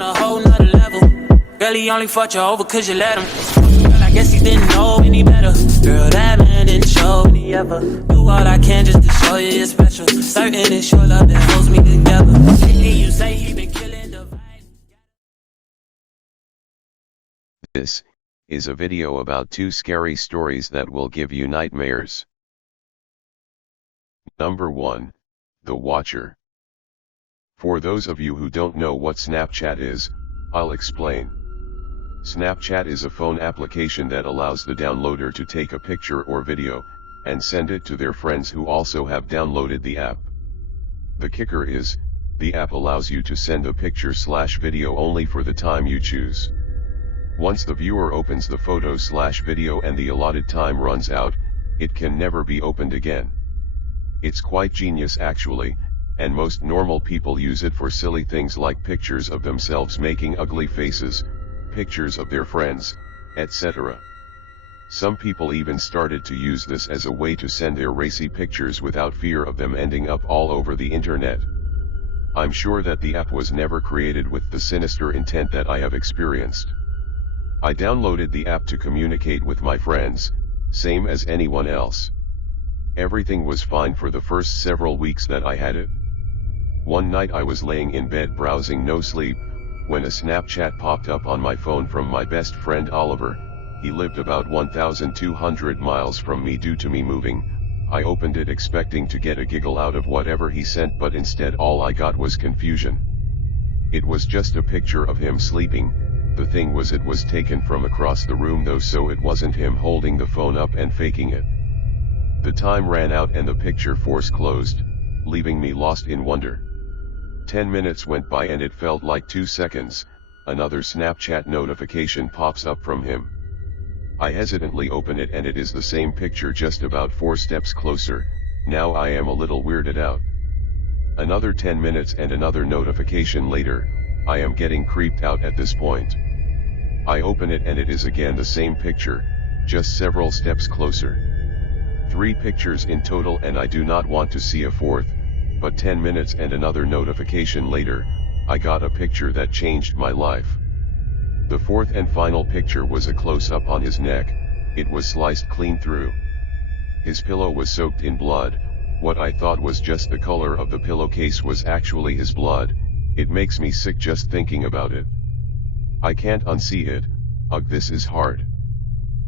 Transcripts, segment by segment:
on a whole nother level. Girl, he only fucked you over cause you let him. Girl, I guess he didn't know any better. Girl, that man didn't show any ever. Do all I can just to show you you're special. Certain it's your love that holds me together. Lately you say he been killing the vibe. This is a video about 2 scary stories that will give you nightmares. Number 1. The Watcher. For those of you who don't know what Snapchat is, I'll explain. Snapchat is a phone application that allows the downloader to take a picture or video, and send it to their friends who also have downloaded the app. The kicker is, the app allows you to send the picture/video only for the time you choose. Once the viewer opens the photo/video and the allotted time runs out, it can never be opened again. It's quite genius actually, and most normal people use it for silly things like pictures of themselves making ugly faces, pictures of their friends, etc. Some people even started to use this as a way to send their racy pictures without fear of them ending up all over the internet. I'm sure that the app was never created with the sinister intent that I have experienced. I downloaded the app to communicate with my friends, same as anyone else. Everything was fine for the first several weeks that I had it. One night I was laying in bed browsing no sleep, when a Snapchat popped up on my phone from my best friend Oliver. He lived about 1,200 miles from me due to me moving. I opened it expecting to get a giggle out of whatever he sent, but instead all I got was confusion. It was just a picture of him sleeping. The thing was, it was taken from across the room though, so it wasn't him holding the phone up and faking it. The time ran out and the picture force closed, leaving me lost in wonder. 10 minutes went by and it felt like 2 seconds. Another Snapchat notification pops up from him. I hesitantly open it and it is the same picture, just about 4 steps closer. Now I am a little weirded out. Another 10 minutes and another notification later. I am getting creeped out at this point. I open it and it is again the same picture, just several steps closer. 3 pictures in total and I do not want to see a 4th, but 10 minutes and another notification later, I got a picture that changed my life. The 4th and final picture was a close-up on his neck. It was sliced clean through. His pillow was soaked in blood. What I thought was just the color of the pillowcase was actually his blood. It makes me sick just thinking about it. I can't unsee it. Ugh, this is hard.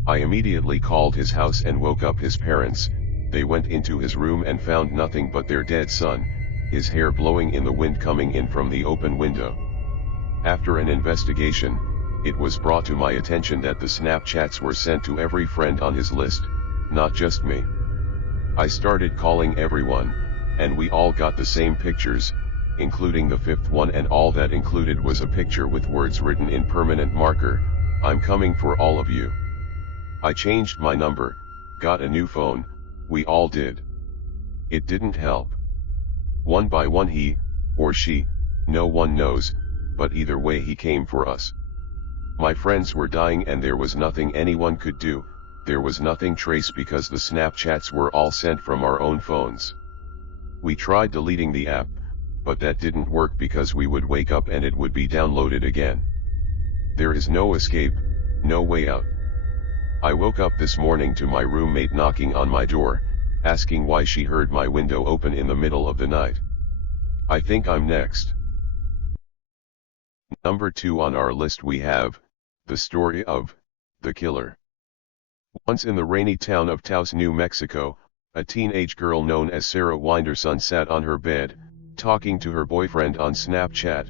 I immediately called his house and woke up his parents. They went into his room and found nothing but their dead son, his hair blowing in the wind coming in from the open window. After an investigation, it was brought to my attention that the Snapchats were sent to every friend on his list, not just me. I started calling everyone, and we all got the same pictures, including the 5th one, and all that included was a picture with words written in permanent marker, "I'm coming for all of you." I changed my number, got a new phone, we all did. It didn't help. One by one he, or she, no one knows, but either way he came for us. My friends were dying and there was nothing anyone could do. There was nothing trace because the Snapchats were all sent from our own phones. We tried deleting the app, but that didn't work because we would wake up and it would be downloaded again. There is no escape, no way out. I woke up this morning to my roommate knocking on my door, asking why she heard my window open in the middle of the night. I think I'm next. Number 2 on our list we have, the story of the killer. Once in the rainy town of Taos, New Mexico, a teenage girl known as Sarah Winderson sat on her bed, talking to her boyfriend on Snapchat.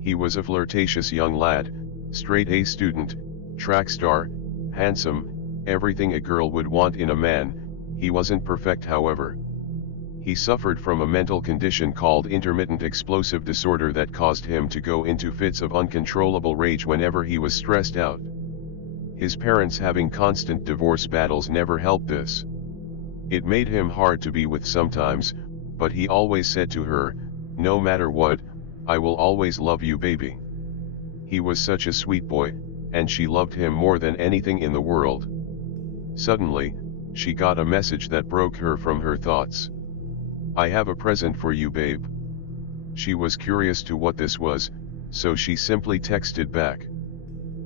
He was a flirtatious young lad, straight A student, track star, handsome, everything a girl would want in a man. He wasn't perfect, however. He suffered from a mental condition called intermittent explosive disorder that caused him to go into fits of uncontrollable rage whenever he was stressed out. His parents having constant divorce battles never helped this. It made him hard to be with sometimes, but he always said to her, "No matter what, I will always love you, baby." He was such a sweet boy, and she loved him more than anything in the world. Suddenly, she got a message that broke her from her thoughts. "I have a present for you, babe." She was curious to what this was, So she simply texted back.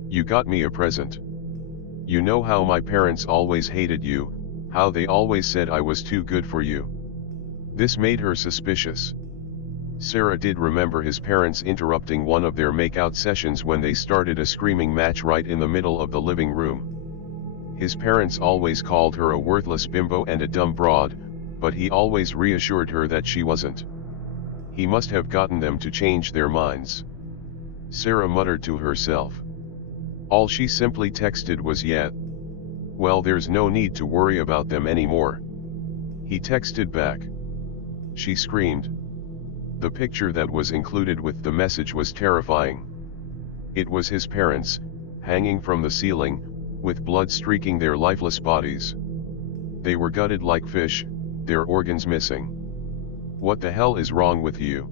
You got me a present. You know how my parents always hated you, how they always said I was too good for you. This made her suspicious. Sarah did remember his parents interrupting one of their makeout sessions when they started a screaming match right in the middle of the living room. His parents always called her a worthless bimbo and a dumb broad, but he always reassured her that she wasn't. He must have gotten them to change their minds. Sarah muttered to herself. All she simply texted was yeah. Well, there's no need to worry about them anymore. He texted back. She screamed. The picture that was included with the message was terrifying. It was his parents, hanging from the ceiling, with blood streaking their lifeless bodies. They were gutted like fish, their organs missing. What the hell is wrong with you?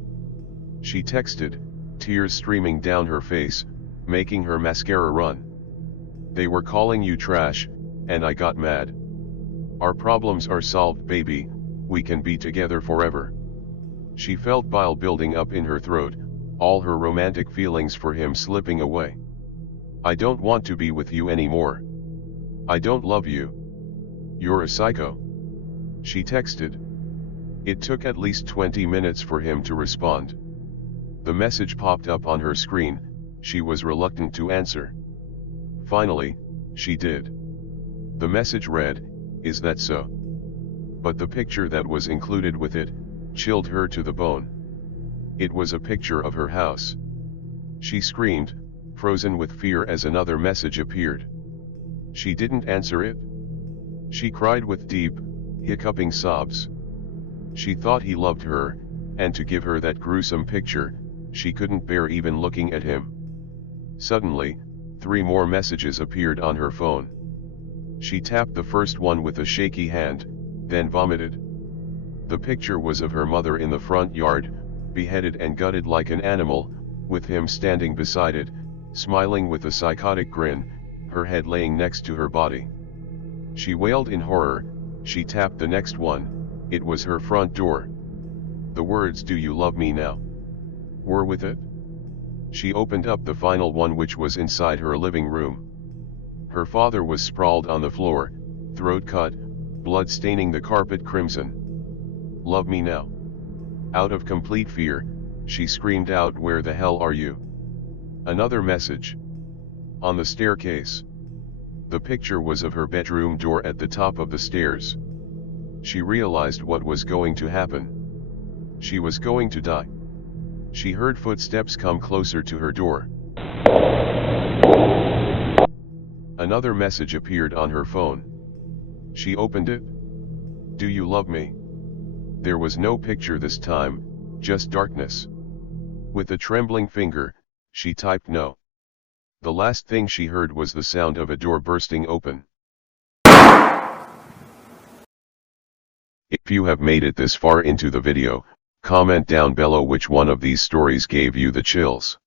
She texted, tears streaming down her face, making her mascara run. They were calling you trash, and I got mad. Our problems are solved, baby, we can be together forever. She felt bile building up in her throat, all her romantic feelings for him slipping away. I don't want to be with you anymore. I don't love you. You're a psycho. She texted. It took at least 20 minutes for him to respond. The message popped up on her screen. She was reluctant to answer. Finally, she did. The message read, "Is that so?" But the picture that was included with it chilled her to the bone. It was a picture of her house. She screamed, frozen with fear as another message appeared. She didn't answer it. She cried with deep, hiccuping sobs. She thought he loved her, and to give her that gruesome picture, she couldn't bear even looking at him. Suddenly, 3 more messages appeared on her phone. She tapped the first one with a shaky hand, then vomited. The picture was of her mother in the front yard, beheaded and gutted like an animal, with him standing beside it, smiling with a psychotic grin, her head laying next to her body. She wailed in horror. She tapped the next one. It was her front door. The words "Do you love me now?" were with it. She opened up the final one, which was inside her living room. Her father was sprawled on the floor, throat cut, blood staining the carpet crimson. Love me now. Out of complete fear, she screamed out, "Where the hell are you?" Another message. On the staircase. The picture was of her bedroom door at the top of the stairs. She realized what was going to happen. She was going to die. She heard footsteps come closer to her door. Another message appeared on her phone. She opened it. "Do you love me?" There was no picture this time, just darkness. With a trembling finger, she typed no. The last thing she heard was the sound of a door bursting open. If you have made it this far into the video, comment down below which one of these stories gave you the chills.